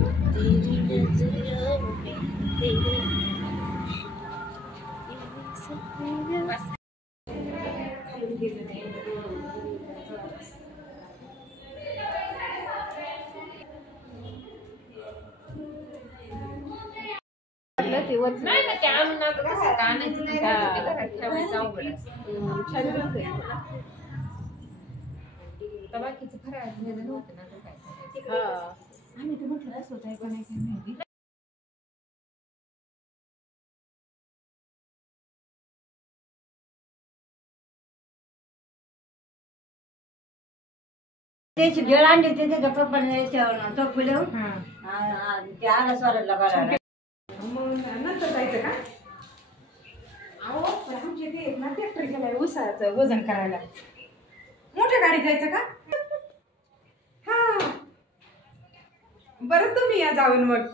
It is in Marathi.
तेरी नजरों में तेरे नाही ना ते आणून आता कसं आणायचं ते घरात ठेवायचं अवघड असतं. बाकीचं फराळाचं नेलं नव्हतं ना काय आम्ही तर म्हटलं असं होतं का नाही काय माहिती. त्याची भेळ आणली त्याच्या कपड्याच्या चौकलं ते आला स्वराला बघायला. मग नंतर जायचं का? अहो पण आमच्या इथे एक ना ट्रॅक्टर गेलाय ऊसाचं वजन करायला. मोठ्या गाडीत जायचं का? हा बरं तुम्ही या जाऊन मग.